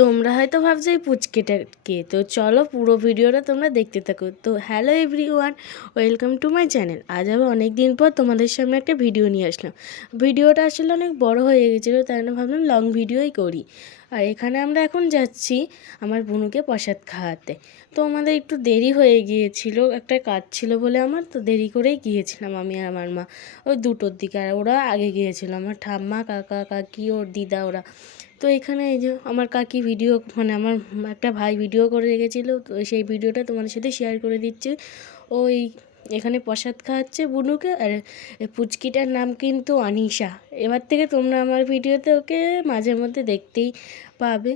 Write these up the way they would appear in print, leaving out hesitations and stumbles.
তোমরা হয়তো ভাবছো এই পুচকেটা কে, তো চলো পুরো ভিডিওটা তোমরা দেখতে থাকো। তো hello everyone, welcome to my channel. আজ আবার অনেক দিন পর তোমাদের সামনে একটা ভিডিও নিয়ে আসলাম। ভিডিওটা আসলে অনেক বড় হয়ে গেছিলো, তাই জন্য ভাবলাম লং ভিডিওই করি। আর এখানে আমরা এখন যাচ্ছি আমার বোনুকে প্রসাদ খাওয়াতে। তো আমাদের একটু দেরি হয়ে গিয়েছিল, একটা কাজ ছিল বলে আমার, তো দেরি করেই গিয়েছিলাম আমি আর আমার মা। ওই 2টোর দিকে, আর ওরা আগে গিয়েছিলো, আমার ঠাম্মা, কাকা, কাকি, ওর দিদা, ওরা। তো এখানে এই যে আমার কাকি ভিডিও, মানে আমার একটা ভাই ভিডিও করে রেখেছিলো, তো সেই ভিডিওটা তোমাদের সাথে শেয়ার করে দিচ্ছি। ওই এখানে প্রসাদ খাওয়াচ্ছে বুনুকে, আর পুচকিটার নাম কিন্তু অনিশা। এবার থেকে তোমরা আমার ভিডিওতে ওকে মাঝে মধ্যে দেখতেই পাবে।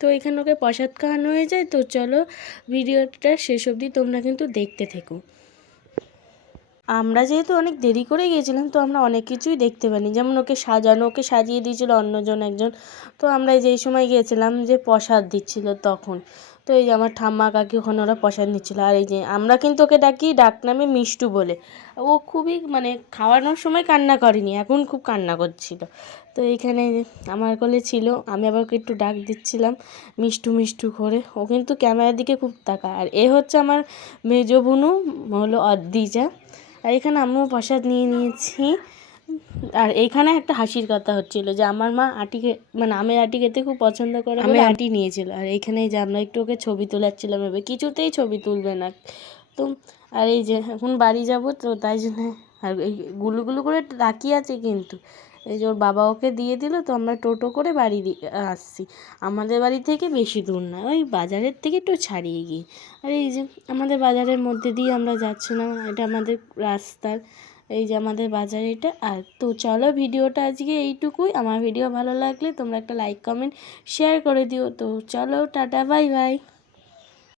তো এখানে ওকে প্রসাদ খাওয়ানো হয়ে যায়। তো চলো ভিডিওটা শেষ অবধি তোমরা কিন্তু দেখতে থেকো। আমরা যেহেতু অনেক দেরি করে গিয়েছিলাম, তো আমরা অনেক কিছুই দেখতে পাইনি, যেমন ওকে সাজানো, ওকে সাজিয়ে দিয়েছিল অন্যজন একজন। তো আমরা যেই সময় গিয়েছিলাম যে প্রসাদ দিচ্ছিল তখন, তো এই যে আমার ঠাম্মা কাকি ওখানে ওরা প্রসাদ নিচ্ছিলো। আর এই যে আমরা কিন্তু ওকে ডাক নামে মিষ্টু বলে। ও খুবই মানে খাওয়ানোর সময় কান্না করেনি, এখন খুব কান্না করছিল। তো এইখানে আমার কোলে ছিল, আমি আবার ওকে একটু ডাক দিচ্ছিলাম মিষ্টু মিষ্টু করে। ও কিন্তু ক্যামেরার দিকে খুব তাকায়। আর এ হচ্ছে আমার মেজো বোনু, হলো অদ্রিজা। আর এখানে আমিও প্রসাদ নিয়ে নিয়েছি। আর এইখানে একটা হাসির কথা হচ্ছিলো যে আমার মা মানে আমের আটি খেতে খুব পছন্দ করে, আমের আটি নিয়েছিল। আর এইখানে যে আমরা একটু ওকে ছবি তোলাচ্ছিলাম, এবার কিছুতেই ছবি তুলবে না। তো আর এই যে এখন বাড়ি যাব, তো তাই জন্য আর এই গুলু করে তাকিয়ে আছে, কিন্তু এই যে ওর বাবা ওকে দিয়ে দিল, তো আমরা টোটো করে বাড়ি আসছি। আমাদের বাড়ি থেকে বেশি দূর না, ওই বাজারের থেকে একটু ছাড়িয়ে গিয়ে। আর এই যে আমাদের বাজারের মধ্যে দিয়ে আমরা যাচ্ছিলাম, এটা আমাদের রাস্তার, এই যে আমাদের বাজার এটা। আর তো চলো ভিডিওটা আজকে এইটুকুই। আমার ভিডিও ভালো লাগলে তোমরা একটা লাইক কমেন্ট শেয়ার করে দিও। তো চলো টাটা, বাই বাই।